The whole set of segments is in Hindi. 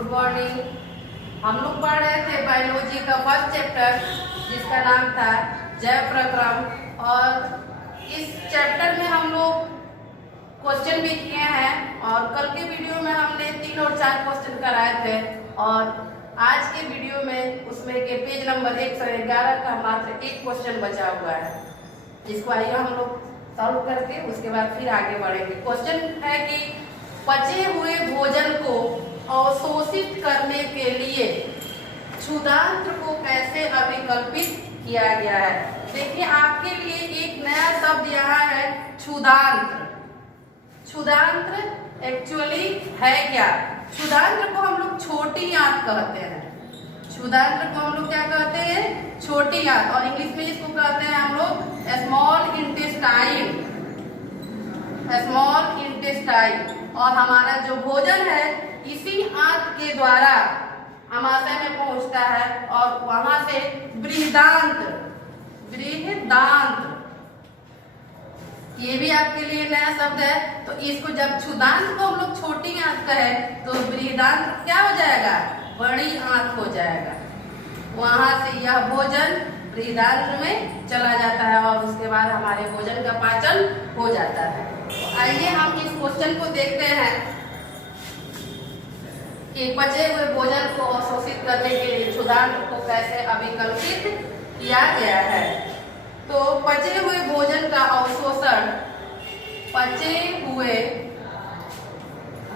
Good morning. हम लोग पढ़ रहे थे बायोलॉजी का फर्स्ट चैप्टर जिसका नाम था जैव प्रक्रम, और इस चैप्टर में हम लोग क्वेश्चन भी किए हैं और कल के वीडियो में हमने 3 और 4 क्वेश्चन कराए थे, और आज के वीडियो में उसमें के पेज नंबर 111 का मात्र एक क्वेश्चन बचा हुआ है। इसको आइए हम लोग सॉल्व करके उसके बाद फिर आगे बढ़ेंगे। क्वेश्चन है कि पचे हुए भोजन को अवशोषित करने के लिए क्षुधांत्र को कैसे अभिकल्पित किया गया है। देखिए आपके लिए एक नया शब्द यहाँ है, क्षुधांत्र। क्षुधांत्र एक्चुअली है क्या? क्षुधांत्र को हम लोग छोटी आंत कहते हैं। क्षुधांत्र को हम लोग क्या कहते हैं? छोटी आंत, और इंग्लिश में इसको कहते हैं हम लोग स्मॉल इंटेस्टाइन। Small intestine. और हमारा जो भोजन है इसी आंत के द्वारा आमाशय में पहुंचता है और वहां से बृहदांत्र, बृहदांत्र, ये भी आपके लिए नया शब्द है। तो इसको जब क्षुधांत्र को हम लोग छोटी आंत कहे तो बृहदांत्र क्या हो जाएगा? बड़ी आंत हो जाएगा। वहां से यह भोजन बृहदांत्र में चला जाता है और उसके बाद हमारे भोजन का पाचन हो जाता है। तो आइए हम इस क्वेश्चन को देखते हैं कि पचे हुए भोजन को अवशोषित करने के लिए क्षुधांत्र को कैसे अभिकल्पित किया गया है। तो पचे हुए भोजन का अवशोषण, पचे हुए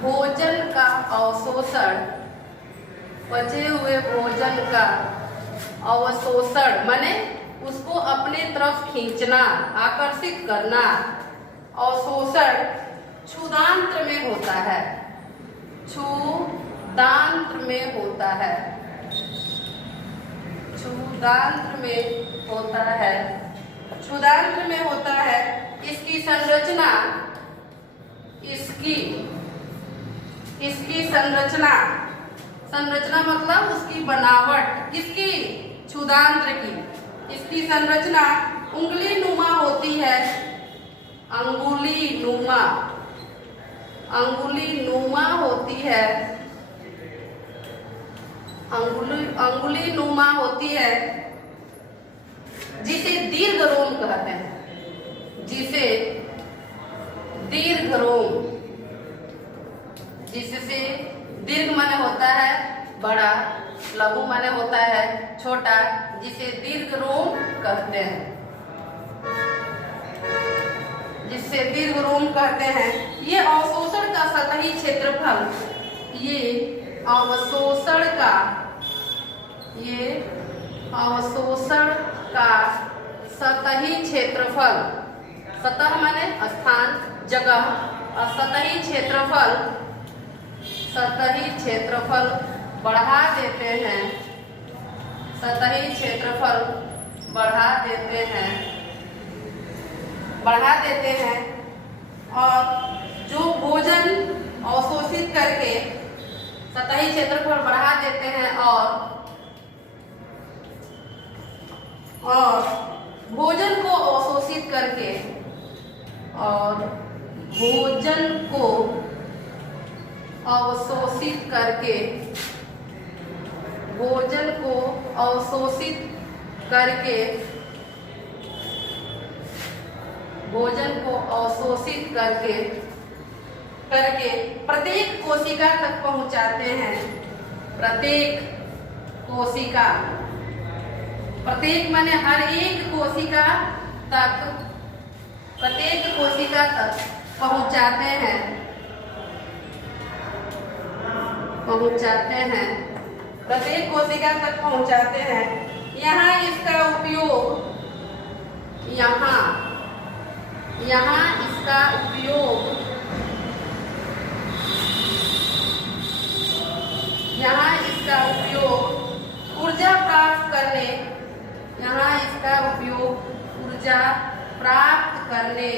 भोजन का अवशोषण, पचे हुए भोजन का अवशोषण माने उसको अपने तरफ खींचना, आकर्षित करना। अवशोषण क्षुधांत्र में होता है, क्षुधांत्र में होता है, क्षुधांत्र में होता है, क्षुधांत्र में होता है। इसकी संरचना, इसकी संरचना, संरचना मतलब उसकी बनावट, किसकी? क्षुधांत्र की। इसकी संरचना उंगली नुमा होती है, अंगुली नुमा, अंगुली नुमा होती है, अंगुली नुमा होती है, जिसे दीर्घरोम कहते हैं, जिसे दीर्घरोम, जिससे दीर्घ माने होता है बड़ा, लघु माने होता है छोटा, जिसे दीर्घरोम कहते हैं, जिससे दीर्घरोम कहते हैं। ये अवशोषण का सतही क्षेत्रफल, ये अवशोषण का, ये अवशोषण का सतही क्षेत्रफल, सतह माने स्थान, जगह, और सतही क्षेत्रफल, सतही क्षेत्रफल बढ़ा देते हैं, सतही क्षेत्रफल बढ़ा देते हैं, बढ़ा देते हैं। और जो भोजन अवशोषित करके सतही क्षेत्रफल बढ़ा देते हैं और भोजन को अवशोषित करके, और भोजन को अवशोषित करके, भोजन को अवशोषित करके, भोजन को अवशोषित करके प्रत्येक कोशिका तक पहुंचाते हैं। प्रत्येक कोशिका, प्रत्येक माने हर एक कोशिका तक, प्रत्येक कोशिका तक पहुंचाते हैं, पहुंचाते हैं, प्रत्येक कोशिका तक पहुंचाते हैं। यहाँ इसका उपयोग, यहाँ इसका उपयोग, यहाँ इसका उपयोग ऊर्जा प्राप्त करने, यहाँ इसका उपयोग ऊर्जा प्राप्त करने,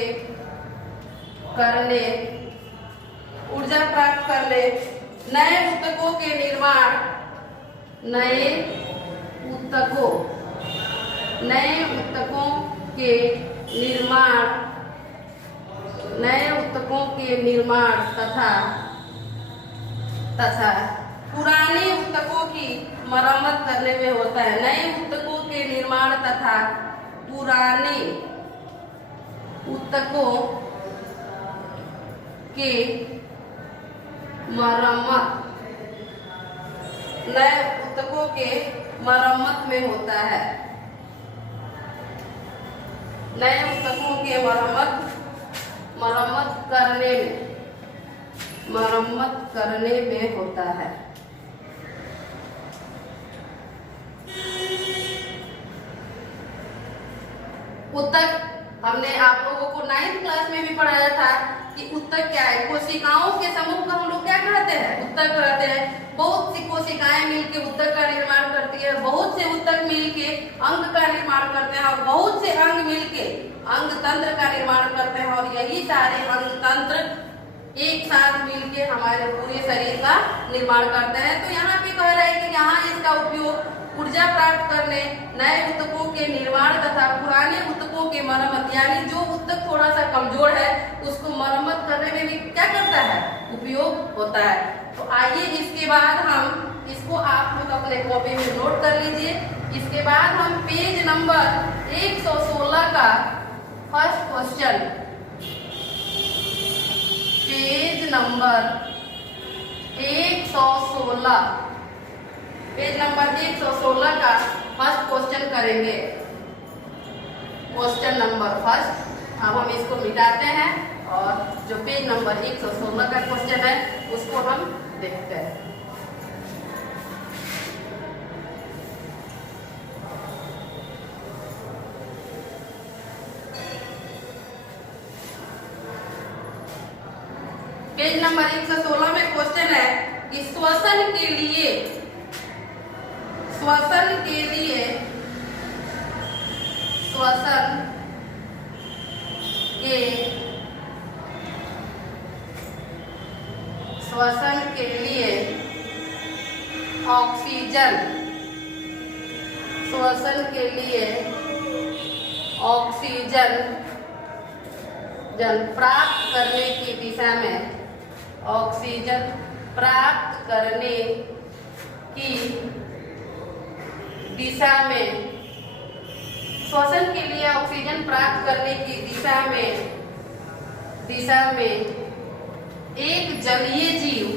ऊर्जा प्राप्त करने, नए ऊतकों के निर्माण, नए ऊतकों, नए ऊतकों के निर्माण, नए ऊतकों के निर्माण तथा पुराने ऊतकों की मरम्मत करने में होता है। नए ऊतकों के निर्माण तथा पुराने ऊतकों के मरम्मत, नए ऊतकों के मरम्मत में होता है। नए ऊतकों के मरम्मत करने में होता है। ऊतक हमने आप लोगों को 9th क्लास में भी पढ़ाया था कि ऊतक क्या है। कोशिकाओं के समूह को हम लोग क्या कहते हैं? ऊतक कहते हैं। बहुत सी कोशिकाएं मिलकर ऊतक का निर्माण करती है, बहुत से ऊतक मिलके अंग का निर्माण करते हैं और बहुत से अंग मिलके अंग तंत्र का निर्माण करते हैं और यही सारे अंग तंत्र एक साथ मिलके हमारे पूरे शरीर का निर्माण करते हैं। तो यहाँ पे कह रहे हैं कि यहाँ इसका उपयोग ऊर्जा प्राप्त करने, नए ऊतकों के निर्माण तथा पुराने ऊतकों के मरम्मत, यानी जो ऊतक थोड़ा सा कमजोर है उसको मरम्मत करने में भी क्या करता है? उपयोग होता है। तो आइए इसके बाद हम इसको आप लोग अपने कॉपी में नोट कर लीजिए। इसके बाद हम पेज नंबर 116 का फर्स्ट क्वेश्चन, पेज नंबर 116 का फर्स्ट क्वेश्चन करेंगे। Question number first. अब हम इसको मिटाते हैं और जो पेज नंबर 116 का क्वेश्चन है उसको हम देखते हैं। पेज नंबर 116 में क्वेश्चन है कि श्वसन के लिए श्वसन के लिए ऑक्सीजन प्राप्त करने की दिशा में, ऑक्सीजन प्राप्त करने की दिशा में, श्वसन के लिए ऑक्सीजन प्राप्त करने की दिशा में एक जलीय जीव,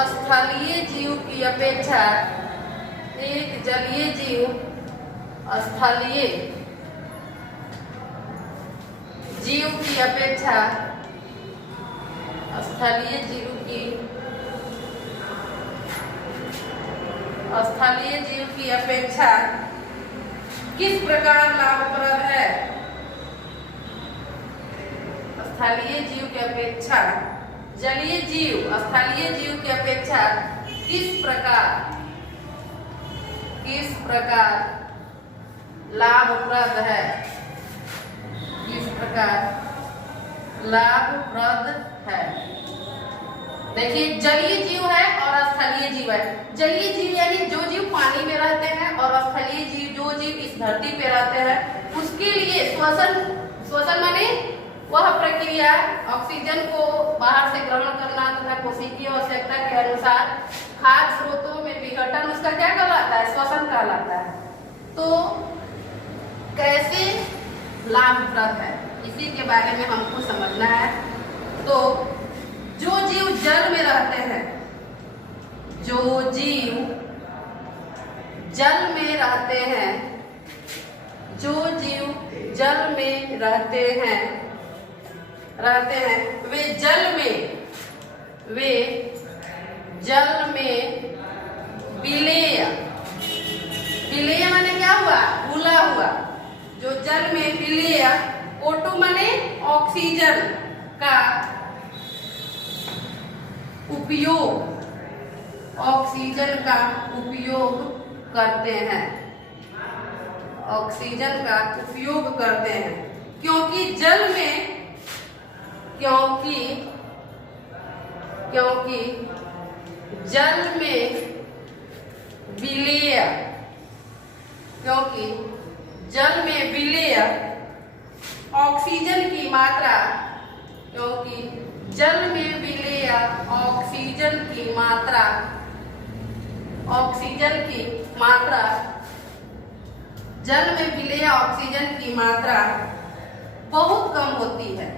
स्थलीय जीव की अपेक्षा, एक जलीय जीव स्थलीय जीव की अपेक्षा, स्थलीय जीव की अपेक्षा किस प्रकार लाभप्रद है? स्थलीय जीव की अपेक्षा जलीय जीव स्थलीय जीव की अपेक्षा किस प्रकार लाभप्रद है? किस प्रकार लाभप्रद है? देखिए, जलीय जीव है और स्थलीय जीव है। जलीय जीव यानी जो जीव पानी में रहते हैं और स्थलीय जीव जो जीव इस धरती पे रहते हैं, उसके लिए श्वसन माने वह प्रक्रिया ऑक्सीजन को बाहर से ग्रहण करना तथा कोशिकीय आवश्यकता के अनुसार खाद्य स्रोतों में विघटन, उसका क्या कहलाता है? श्वसन कहलाता है। तो कैसे लाभप्रद है इसी के बारे में हमको समझना है। तो जो जीव जल में रहते हैं, जो जीव जल में रहते हैं, जो जीव जल में रहते हैं, वे जल में विलेय माने क्या हुआ? घुला हुआ। जो जल में विलेय, O2 माने ऑक्सीजन का उपयोग करते हैं, ऑक्सीजन का उपयोग करते हैं। क्योंकि जल में ऑक्सीजन की मात्रा, क्योंकि जल में विलेय ऑक्सीजन की मात्रा, ऑक्सीजन की मात्रा, जल में विलेय ऑक्सीजन की मात्रा बहुत कम होती है।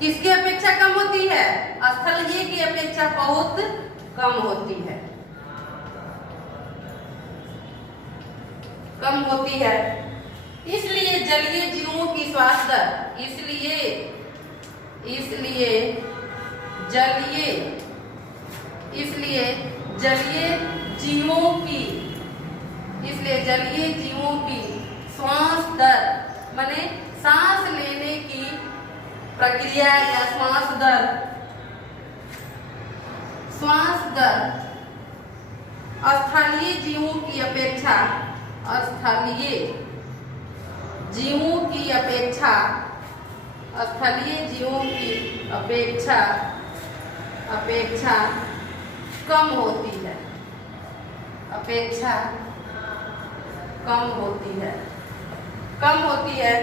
किसकी अपेक्षा कम होती है? स्थलीय की अपेक्षा बहुत कम होती है, कम होती है। इसलिए जलीय जीवों की श्वास दर, इसलिए जलीय जीवों की श्वास दर माने सांस लेने की प्रक्रिया या श्वास दर स्थलीय जीवों की अपेक्षा, स्थलीय जीवों की अपेक्षा कम होती है,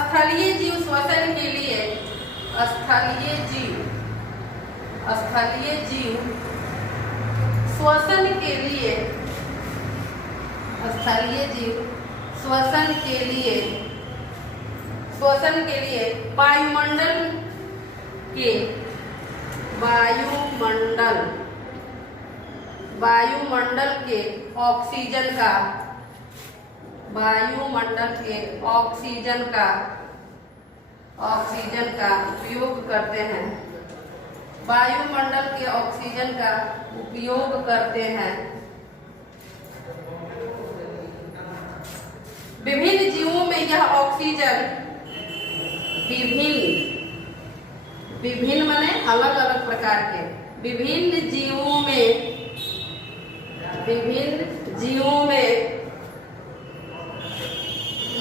स्थलीय जीव श्वसन के लिए, स्थलीय जीव श्वसन के लिए वायुमंडल के ऑक्सीजन का उपयोग करते हैं, वायुमंडल के ऑक्सीजन का उपयोग करते हैं। विभिन्न जीवों में यह ऑक्सीजन, विभिन्न माने अलग अलग प्रकार के, विभिन्न जीवों में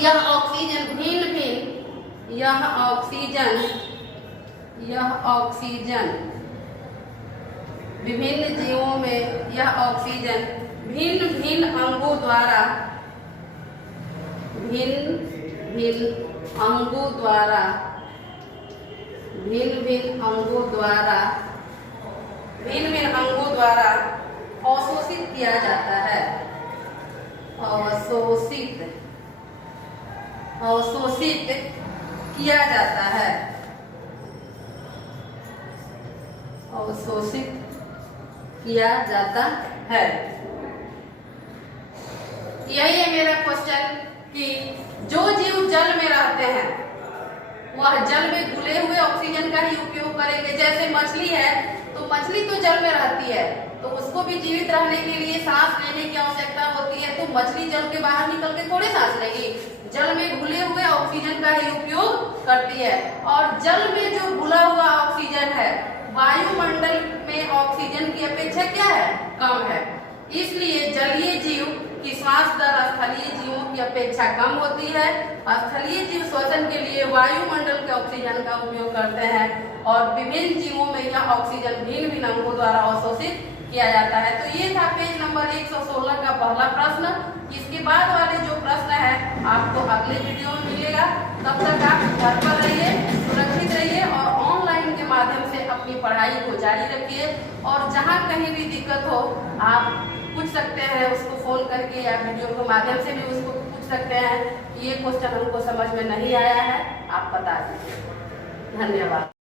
यह ऑक्सीजन विभिन्न जीवों में यह ऑक्सीजन भिन्न भिन्न अंगों द्वारा अवशोषित किया जाता है, अवशोषित किया जाता है, अवशोषित किया जाता है। यही है मेरा क्वेश्चन कि जो जीव जल में रहते हैं वह जल में घुले हुए ऑक्सीजन का ही उपयोग करेंगे। जैसे मछली है तो मछली तो जल में रहती है, तो उसको भी जीवित रहने के लिए सांस लेने की आवश्यकता होती है, तो मछली जल के बाहर निकल के थोड़ी सांस लेगी, जल में घुले हुए ऑक्सीजन का ही उपयोग करती है। और जल में जो घुला हुआ ऑक्सीजन है वायुमंडल में ऑक्सीजन की अपेक्षा क्या है? कम है। इसलिए जलीय जीव की श्वास दर स्थलीय जीवों की अपेक्षा कम होती है। स्थलीय जीव श्वसन के लिए वायुमंडल के ऑक्सीजन का उपयोग करते हैं और विभिन्न जीवों में यह ऑक्सीजन भिन्न भिन्न अंगों द्वारा अवशोषित किया जाता है। तो ये था पेज नंबर 116 का पहला प्रश्न। इसके बाद वाले जो प्रश्न है आपको अगले वीडियो में मिलेगा। तब तक आप घर पर रहिए, सुरक्षित रहिए और ऑनलाइन के माध्यम से अपनी पढ़ाई को जारी रखिए। और जहाँ कहीं भी दिक्कत हो आप पूछ सकते हैं उसको फोन करके या वीडियो के माध्यम से भी उसको पूछ सकते हैं। ये क्वेश्चन हमको समझ में नहीं आया है, आप बता दीजिए। धन्यवाद।